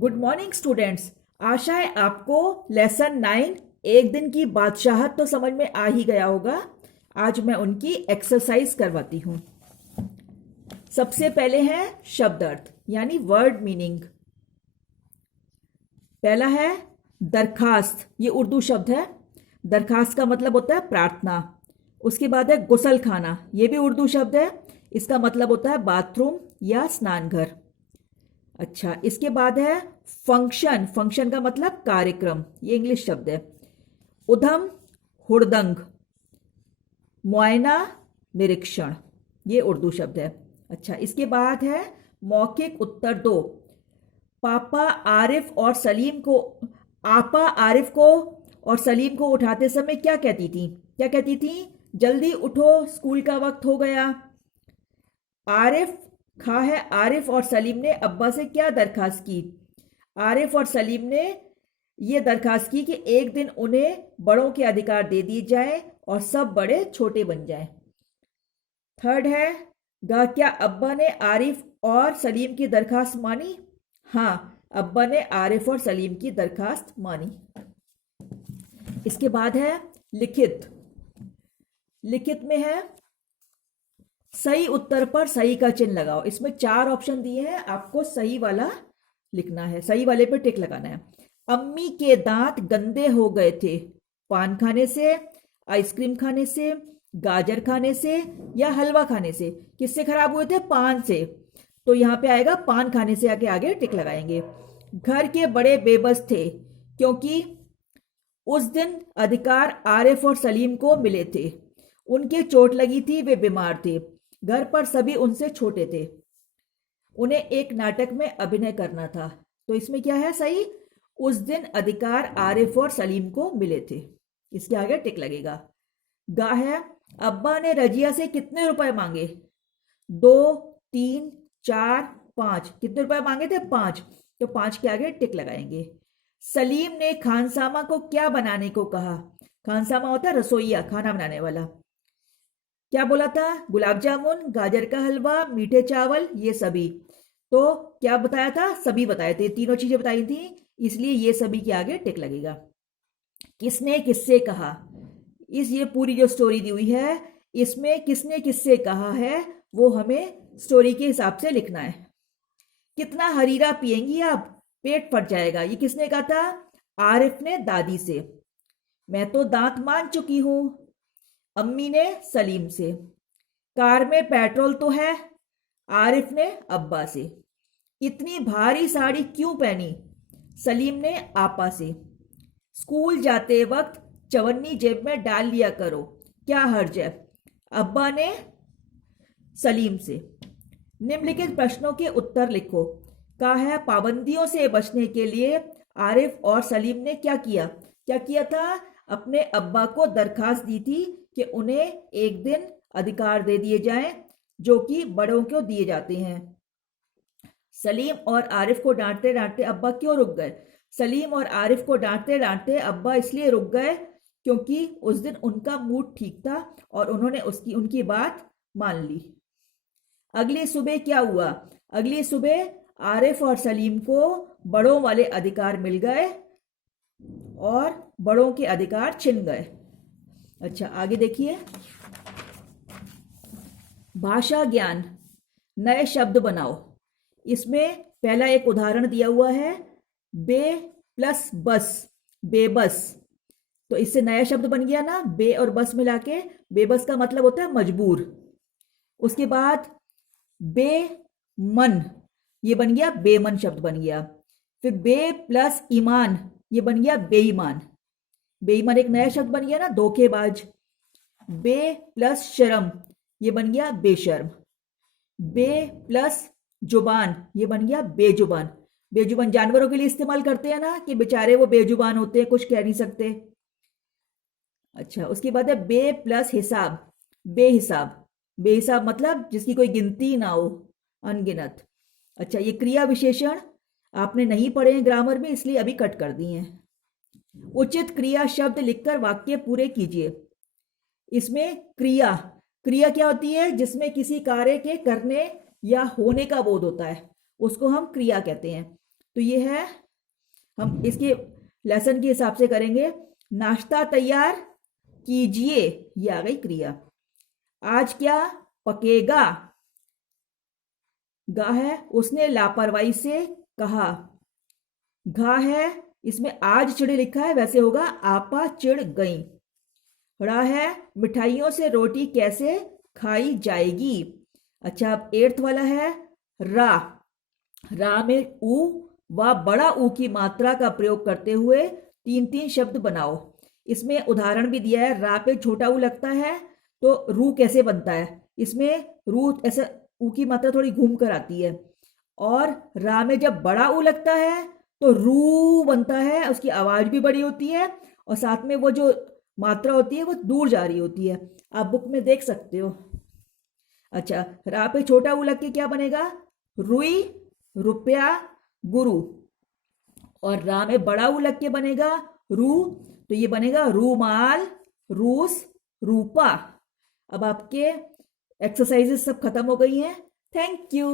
Good morning students. आशा है आपको lesson 9 एक दिन की बादशाहत तो समझ में आ ही गया होगा। आज मैं उनकी एक्सरसाइज करवाती हूँ। सबसे पहले है शब्द अर्थ यानी वर्ड मीनिंग। पहला है दरखास्त, ये उर्दू शब्द है। दरखास्त का मतलब होता है प्रार्थना। उसके बाद है गुसल खाना, ये भी उर्दू शब्द है। इसका मतलब होता है बाथरूम या स्नान घर। अच्छा, इसके बाद है फंक्शन। फंक्शन का मतलब कार्यक्रम, ये इंग्लिश शब्द है। उधम हुड़दंग, मुआयना निरीक्षण, ये उर्दू शब्द है। अच्छा, इसके बाद है मौखिक उत्तर दो। पापा आरिफ और सलीम को आपा आरिफ को और सलीम को उठाते समय क्या कहती थी? क्या कहती थी? जल्दी उठो, स्कूल का वक्त हो गया। आरिफ खा है आरिफ और सलीम ने अब्बा से क्या दरखास्त की? आरिफ और सलीम ने ये दरखास्त की कि एक दिन उन्हें बड़ों के अधिकार दे दिए जाए और सब बड़े छोटे बन जाएं। थर्ड है क्या अब्बा ने आरिफ और सलीम की दरखास्त मानी? हाँ, अब्बा ने आरिफ और सलीम की दरखास्त मानी। इसके बाद है लिखित। लिखित में है सही उत्तर पर सही का चिन्ह लगाओ। इसमें 4 ऑप्शन दिए हैं, आपको सही वाला लिखना है, सही वाले पे टिक लगाना है। अम्मी के दांत गंदे हो गए थे पान खाने से, आइसक्रीम खाने से, गाजर खाने से या हलवा खाने से। किससे खराब हुए थे? पान से। तो यहाँ पे आएगा पान खाने से, आके आगे टिक लगाएंगे। घर के बड़े बेबस थे क्योंकि उस दिन अधिकार आरिफ और सलीम को मिले थे। उनके चोट लगी थी, वे बीमार थे। घर पर सभी उनसे छोटे थे। उन्हें एक नाटक में अभिनय करना था। तो इसमें क्या है सही? उस दिन अधिकार आरिफ और सलीम को मिले थे। इसके आगे टिक लगेगा। गा है अब्बा ने रजिया से कितने रुपए मांगे? 2, 3, 4, 5। कितने रुपए मांगे थे? 5। तो 5 के आगे टिक लगाएंगे। सलीम ने खानसामा को क्या बनाने को कहा? खानसामा होता है रसोईया, खाना बनाने वाला। क्या बोला था? गुलाब जामुन, गाजर का हलवा, मीठे चावल, ये सभी। तो क्या बताया था? सभी बताए थे, तीनों चीजें बताई थी, इसलिए ये सभी के आगे टिक लगेगा। किसने किससे कहा? ये पूरी जो स्टोरी दी हुई है, इसमें किसने किससे कहा है वो हमें स्टोरी के हिसाब से लिखना है। कितना हरीरा पिएंगी आप? पेट फट जाएगा, ये किसने कहा था? आरिफ ने दादी से। मैं तो दांत मान चुकी हूं, अम्मी ने सलीम से। कार में पेट्रोल तो है, आरिफ ने अब्बा से। इतनी भारी साड़ी क्यों पहनी? सलीम ने आपा से। स्कूल जाते वक्त चवन्नी जेब में डाल लिया करो, क्या हर्ज है? अब्बा ने सलीम से। निम्नलिखित प्रश्नों के उत्तर लिखो। कहा है पाबंदियों से बचने के लिए आरिफ और सलीम ने क्या किया? क्या किया था? अपने अब्बा को दरखास्त दी थी कि उन्हें एक दिन अधिकार दे दिए जाएं जो कि बड़ों को दिए जाते हैं। सलीम और आरिफ को डांटते डांटते अब्बा क्यों रुक गए? सलीम और आरिफ को डांटते डांटते अब्बा इसलिए रुक गए क्योंकि उस दिन उनका मूड ठीक था और उन्होंने उनकी बात मान ली। अगली सुबह क्या हुआ? अगली सुबह आरिफ और सलीम को बड़ों वाले अधिकार मिल गए और बड़ों के अधिकार छिन गए। अच्छा, आगे देखिए। भाषा ज्ञान, नए शब्द बनाओ। इसमें पहला एक उदाहरण दिया हुआ है, बे प्लस बस, बेबस। तो इससे नया शब्द बन गया ना, बे और बस मिला के। बेबस का मतलब होता है मजबूर। उसके बाद बेमन, ये बन गया बेमन शब्द बन गया। फिर बे प्लस ईमान, ये बन गया बेईमान। बेईमान एक नया शब्द बन गया ना, धोखेबाज। बे प्लस शर्म, ये बन गया बेशर्म। बे प्लस जुबान, ये बन गया बेजुबान। बेजुबान जानवरों के लिए इस्तेमाल करते हैं ना कि बेचारे वो बेजुबान होते हैं, कुछ कह नहीं सकते। अच्छा, उसके बाद है बे प्लस हिसाब, बेहिसाब। बेहिसाब मतलब जिसकी कोई गिनती ना हो, अनगिनत। अच्छा, ये क्रिया विशेषण आपने नहीं पढ़े हैं ग्रामर में, इसलिए अभी कट कर दिए हैं। उचित क्रिया शब्द लिखकर वाक्य पूरे कीजिए। इसमें क्रिया, क्रिया क्या होती है? जिसमें किसी कार्य के करने या होने का बोध होता है, उसको हम क्रिया कहते हैं। तो ये है, हम इसके लेसन के हिसाब से करेंगे। नाश्ता तैयार कीजिए, ये आ गई क्रिया। आज क्या पकेगा, गा है, उसने लापरवाही से कहा। घा है, इसमें आज चिड़ लिखा है, वैसे होगा आपा चिढ़ गई। ड़ा है, मिठाइयों से रोटी कैसे खाई जाएगी। अच्छा, अब एट्थ वाला है रा। रा में ऊ व बड़ा ऊ की मात्रा का प्रयोग करते हुए तीन तीन शब्द बनाओ। इसमें उदाहरण भी दिया है। रा पे छोटा ऊ लगता है तो रू कैसे बनता है। इसमें रू ऐसा ऊ की मात्रा थोड़ी घूम कर आती है, और रा में जब बड़ा ऊ लगता है तो रू बनता है, उसकी आवाज भी बड़ी होती है और साथ में वो जो मात्रा होती है वो दूर जा रही होती है। आप बुक में देख सकते हो। अच्छा, रा पे छोटा ऊ लग के क्या बनेगा, रुई, रुपया, गुरु। और रा में बड़ा ऊ लग के बनेगा रू, तो ये बनेगा रूमाल, रूस, रूपा। अब आपके एक्सरसाइजेस सब खत्म हो गई हैं। Thank you.